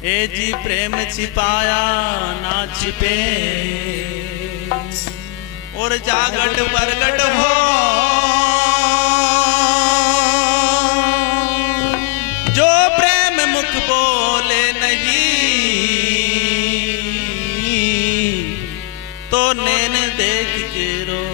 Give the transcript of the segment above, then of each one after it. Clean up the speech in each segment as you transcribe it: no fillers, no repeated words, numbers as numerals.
ए जी प्रेम छिपाया ना छिपे और जागट प्रगट हो जो प्रेम मुख बोले नहीं तो नैन देख के रो।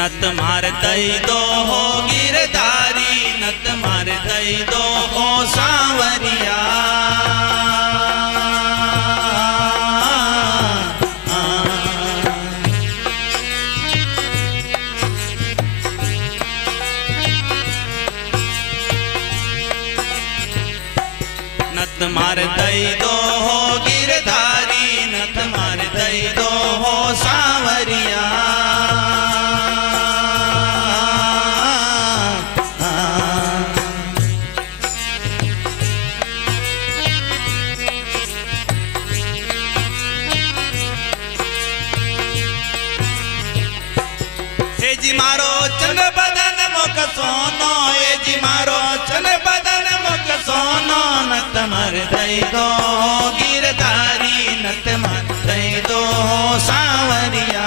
नत मार दई दो हो गिरधारी नत मार दई दो हो सांवरिया नत मार दई दो हो गिरधारी नत मार दई दो हो सांवरिया। ए जी मारो चंद बदन मुख सोनो ए जी मारो चंद बदन मुख सोनो नत मर दई दो गिरधारी नत मर दई दो सांवरिया।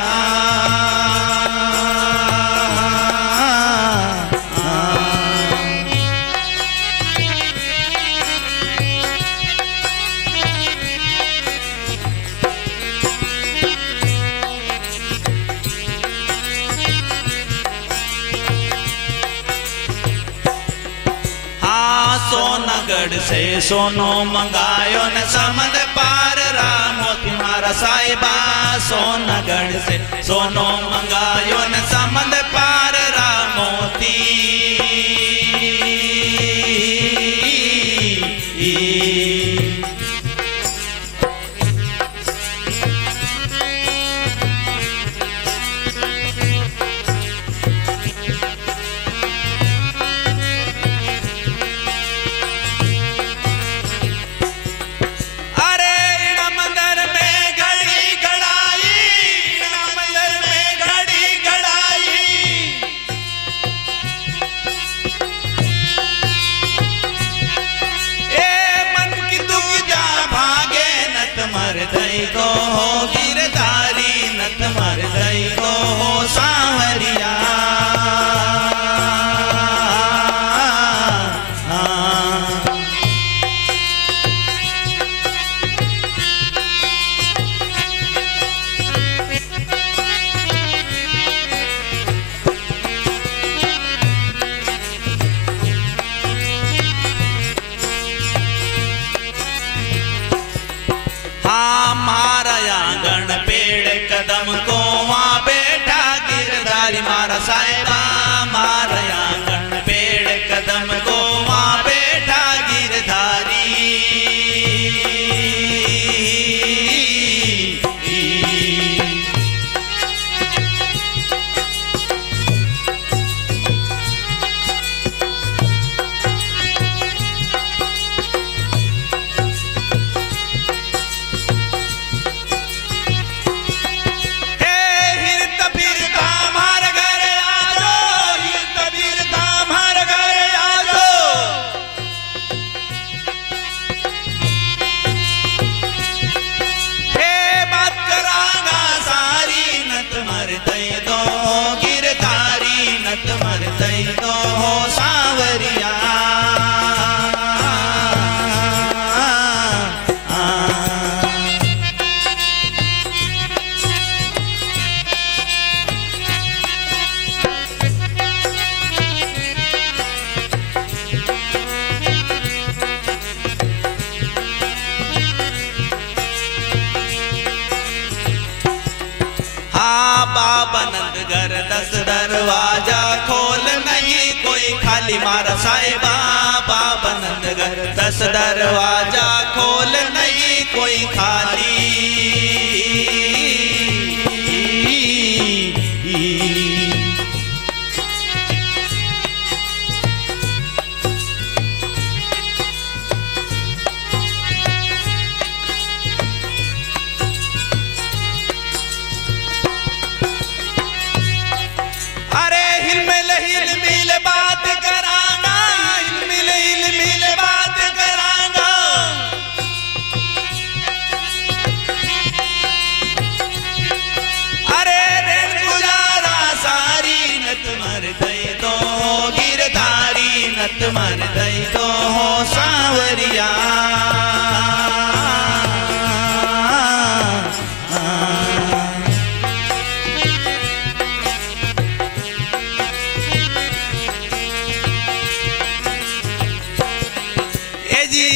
सोनगढ़ से सोनो मंगायो न समद पार रामोती मारा साहिबा सोनगढ़ से सोनो मंगायो न समद पार रामोती। मर दई दो हो गिरधारी नत मर दई दो हो सांवरिया। कदम को वहाँ बैठा गिरधारी मारा साहिबा मारा आंगन पेड़ कदम को वहाँ बैठा गिरधारी। बाबनंदगढ़ 10 दरवाजा खोल नहीं कोई खाली मारा साहिबा बाबनंदगढ़ 10 दरवाजा खोल नहीं कोई खाली। मार दई दो हो सांवरिया।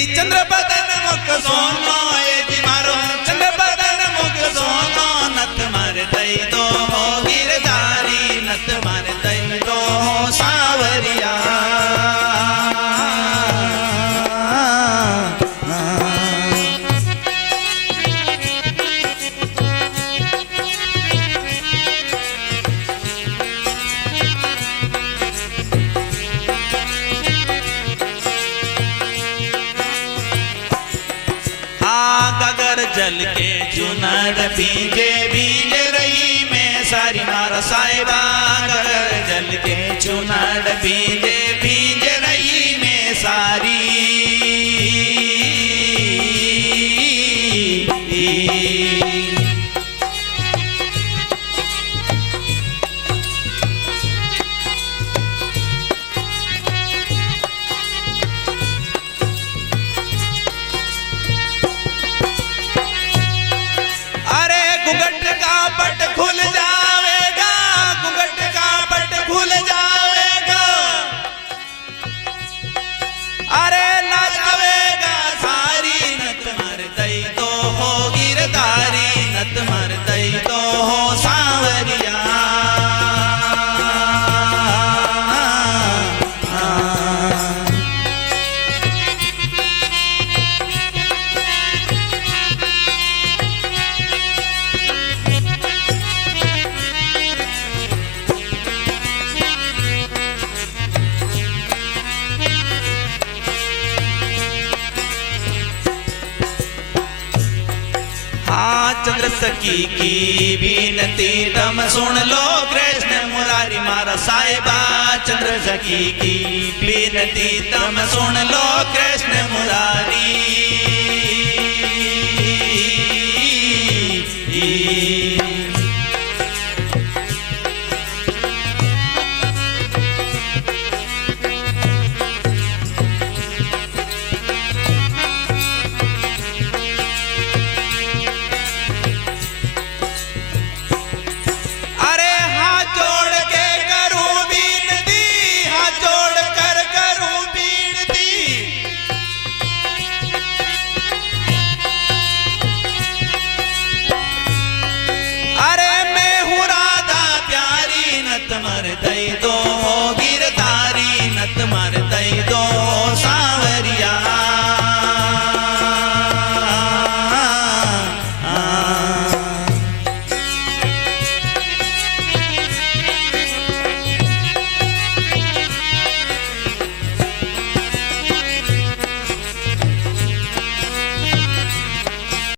चंद्र बदन मुख सोनो ए जी मारो चंद्र बदन मुख सोनो नत मार दई दो हो गिरधारी नत मार दई दो हो सांवरिया। जल के चुनड़ भीगे भीग रही मैं सारी मारा साहिबा। जल के चुनड़ भीगे भीग रही मैं सारी। घुघट का पट खुल जाएगा घुघट का पट खुल जाएगा। अरे ना जावेगा सारी नत मर दई दो हो गिरधारी नत मर दई दो हो सांवरिया। चंद्र सखी की बीनती तम सुन लो कृष्ण मुरारी मारा साहिबा। चंद्र सखी की बीनती तम सुन लो कृष्ण मुरारी। मर दई दो